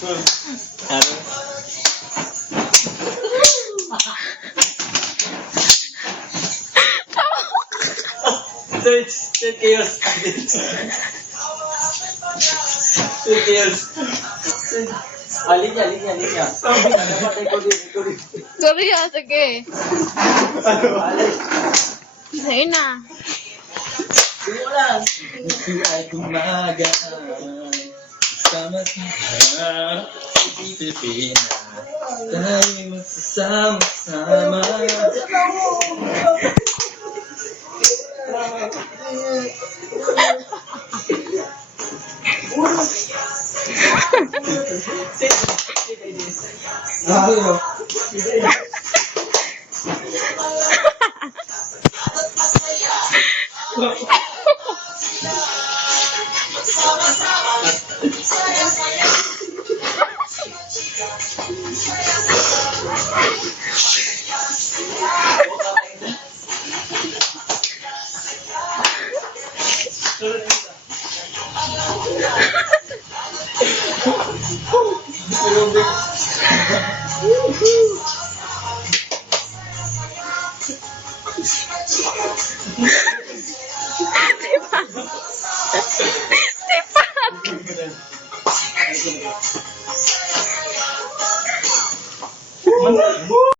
Third chaos. Third chaos. Linya. Patay ko din. Sorry ah, sige. Ayun na. Sige mo lang. Ito ay kumagaan. Sama-sama. Pipipina. Tayo magsasama-sama. Sipat!